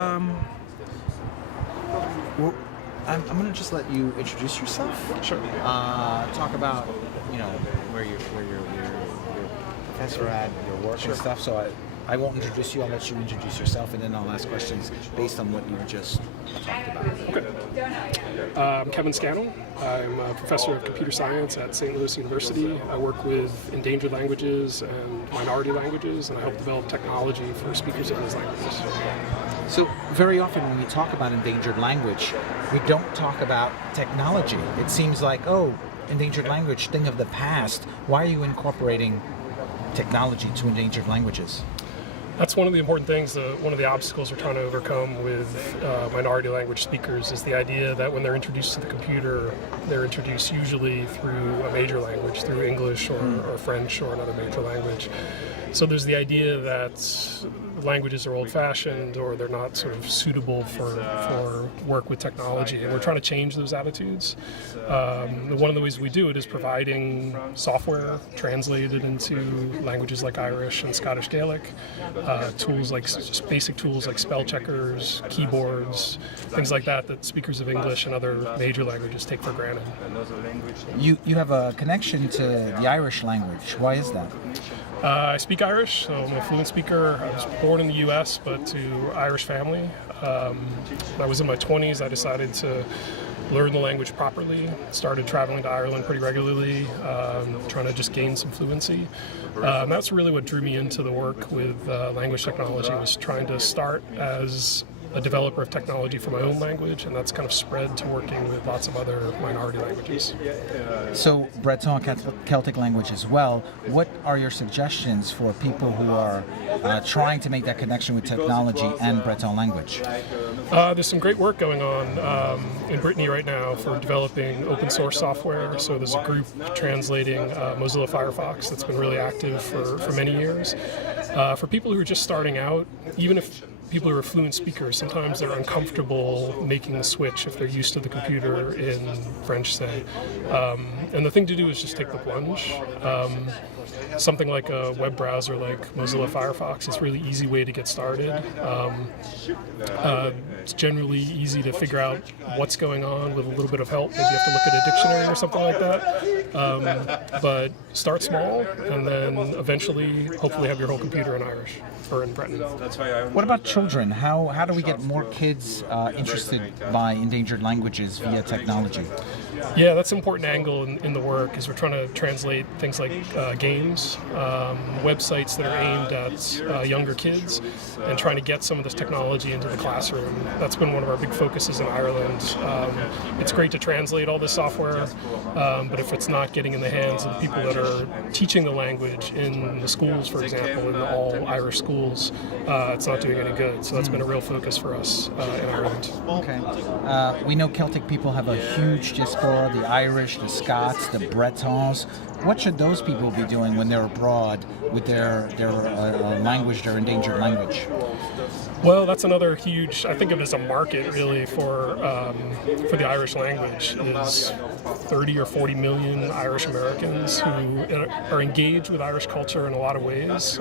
Um, well, I'm going to just let you introduce yourself. Sure. Talk about, where your professor at, your work Sure. and stuff. So I won't introduce you. I'll let you introduce yourself, and then I'll ask questions based on what you just talked about. Okay. I'm Kevin Scannell. I'm a professor of computer science at St. Louis University. I work with endangered languages and minority languages, and I help develop technology for speakers of those languages. So very often when we talk about endangered language, we don't talk about technology. It seems like, oh, endangered language, thing of the past. Why are you incorporating technology to endangered languages? That's one of the important things. One of the obstacles we're trying to overcome with minority language speakers is the idea that when they're introduced to the computer, they're introduced usually through a major language, through English or French or another major language. So there's the idea that languages are old-fashioned or they're not sort of suitable for work with technology, and we're trying to change those attitudes. One of the ways we do it is providing software translated into languages like Irish and Scottish Gaelic, tools like just basic tools like spell checkers, keyboards, things like that speakers of English and other major languages take for granted. You have a connection to the Irish language. Why is that? I speak Irish, so I'm a fluent speaker. I was born in the U.S., but to Irish family. When I was in my 20s, I decided to learn the language properly. Started traveling to Ireland pretty regularly, trying to just gain some fluency. And that's really what drew me into the work with language technology, was trying to start as a developer of technology for my own language, and that's kind of spread to working with lots of other minority languages. So Breton Celtic language as well. What are your suggestions for people who are trying to make that connection with technology and Breton language? There's some great work going on in Brittany right now for developing open source software. So there's a group translating Mozilla Firefox that's been really active for many years. For people who are just starting out, even if people who are fluent speakers, sometimes they're uncomfortable making the switch if they're used to the computer in French, say. And the thing to do is just take the plunge. Something like a web browser like Mozilla Firefox is a really easy way to get started. It's generally easy to figure out what's going on with a little bit of help. Maybe you have to look at a dictionary or something like that. But start small, and then eventually, hopefully, have your whole computer in Irish or in Breton. What about children? How do we get more kids interested by endangered languages via technology? Yeah, that's an important angle in the work, is we're trying to translate things like games, websites that are aimed at younger kids, and trying to get some of this technology into the classroom. That's been one of our big focuses in Ireland. It's great to translate all this software, but if it's not getting in the hands of the people that are teaching the language in the schools, for example, in all Irish schools, it's not doing any good. So that's been a real focus for us in Ireland. Okay. We know Celtic people have a huge diaspora, the Irish, the Scots, the Bretons. What should those people be doing when they're abroad with their language, their endangered language? Well, that's another huge, I think of it as a market really for the Irish language. Is 30 or 40 million Irish Americans who are engaged with Irish culture in a lot of ways.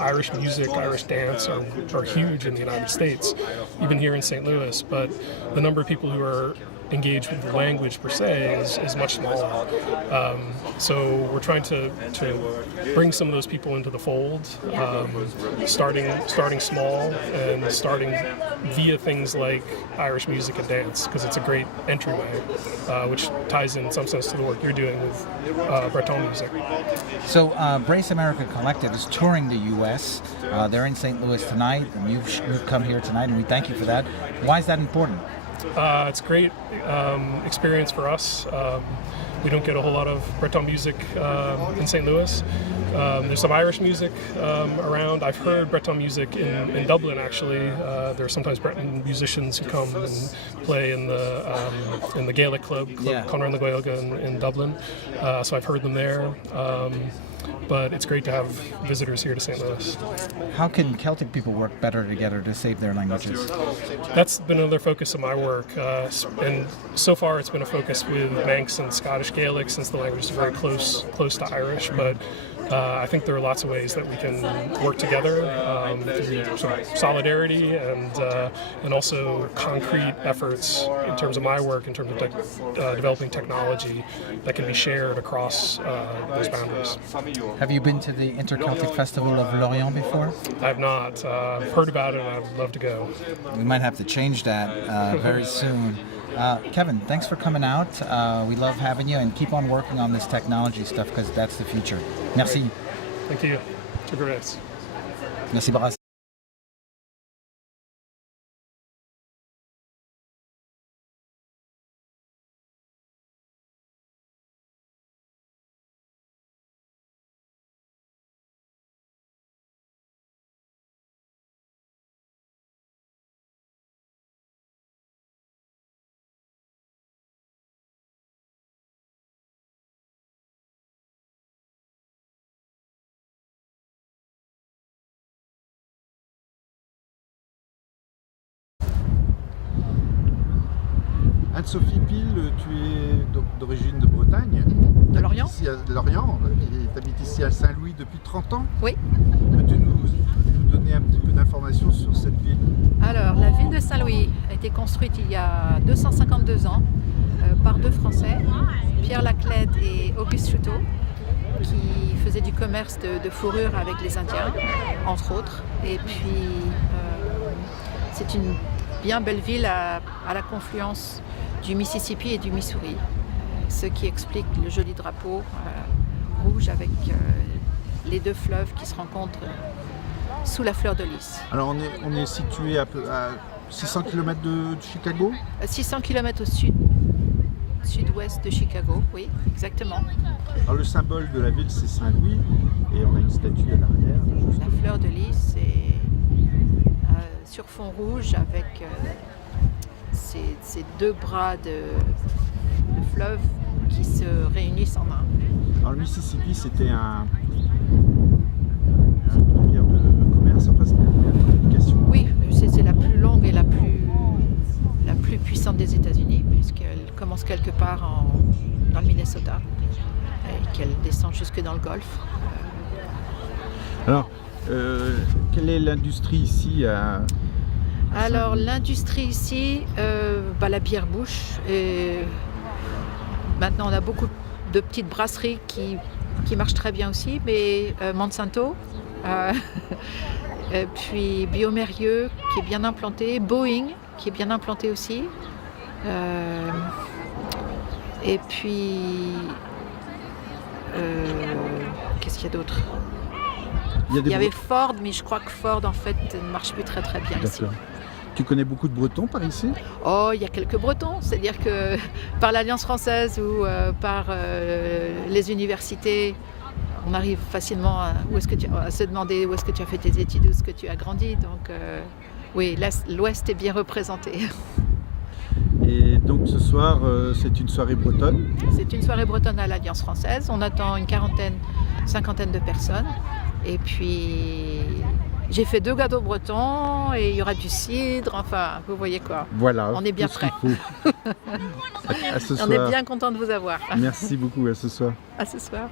Irish music, Irish dance are huge in the United States, even here in St. Louis, but the number of people who are engaged with the language per se is much smaller. So we're trying to bring some of those people into the fold, starting small and starting via things like Irish music and dance, because it's a great entryway, which ties in some sense to the work you're doing with Breton music. So Breizh Amerika Collective is touring the U.S. They're in St. Louis tonight, and you've come here tonight, and we thank you for that. Why is that important? It's a great experience for us. We don't get a whole lot of Breton music in St. Louis. There's some Irish music around. I've heard Breton music in Dublin, actually. There are sometimes Breton musicians who come and play in the Gaelic club Conor na Gaeilge in Dublin. So I've heard them there. But it's great to have visitors here to St. Louis. How can Celtic people work better together to save their languages? That's been another focus of my work, and so far it's been a focus with Manx and Scottish Gaelic, since the language is very close to Irish, but I think there are lots of ways that we can work together through sort of solidarity and also concrete efforts in terms of my work, in terms of developing technology that can be shared across those boundaries. Have you been to the Interceltic Festival of Lorient before? I have not. Heard about it and I'd love to go. We might have to change that very soon. Kevin, thanks for coming out. We love having you, and keep on working on this technology stuff because that's the future. Merci. Thank you. To Breizh. Merci, Breizh. Anne-Sophie Pille, tu es d'origine de Bretagne. De Lorient. Ici à Lorient, et tu habites ici à Saint-Louis depuis 30 ans. Oui. Peux-tu nous donner un petit peu d'informations sur cette ville? Alors, la ville de Saint-Louis a été construite il y a 252 ans par deux Français, Pierre Laclède et Auguste Chouteau, qui faisaient du commerce de fourrure avec les Indiens, entre autres. Et puis, c'est une bien belle ville à la confluence du Mississippi et du Missouri, ce qui explique le joli drapeau rouge avec les deux fleuves qui se rencontrent sous la fleur de lys. Alors on est situé à 600 km de Chicago? 600 km au sud-ouest de Chicago, oui, exactement. Alors le symbole de la ville, c'est Saint-Louis, et on a une statue à l'arrière. La fleur de lys est sur fond rouge avec ces deux bras de fleuve qui se réunissent en un. Alors le Mississippi, c'était une rivière de commerce, enfin c'était une rivière de communication. Oui, c'est la plus longue et la plus puissante des États-Unis, puisqu'elle commence quelque part dans le Minnesota et qu'elle descend jusque dans le Golfe. Alors, quelle est l'industrie ici Alors l'industrie ici, la bière bouche. Et maintenant on a beaucoup de petites brasseries qui marchent très bien aussi, mais Monsanto, puis Biomérieux qui est bien implanté, Boeing qui est bien implanté aussi, et puis qu'est-ce qu'il y a d'autre? Il y avait Ford, mais je crois que Ford en fait ne marche plus très bien ici. Tu connais beaucoup de Bretons par ici? Oh, il y a quelques Bretons, c'est-à-dire que par l'Alliance française ou par les universités, on arrive facilement à se demander où est-ce que tu as fait tes études, où est-ce que tu as grandi. Donc oui, l'Ouest est bien représenté. Et donc ce soir, c'est une soirée bretonne? C'est une soirée bretonne à l'Alliance française. On attend une cinquantaine de personnes. Et puis, j'ai fait 2 gâteaux bretons et il y aura du cidre, enfin, vous voyez quoi. Voilà, on est bien prêts. À ce soir. On est bien content de vous avoir. Merci beaucoup, à ce soir. À ce soir.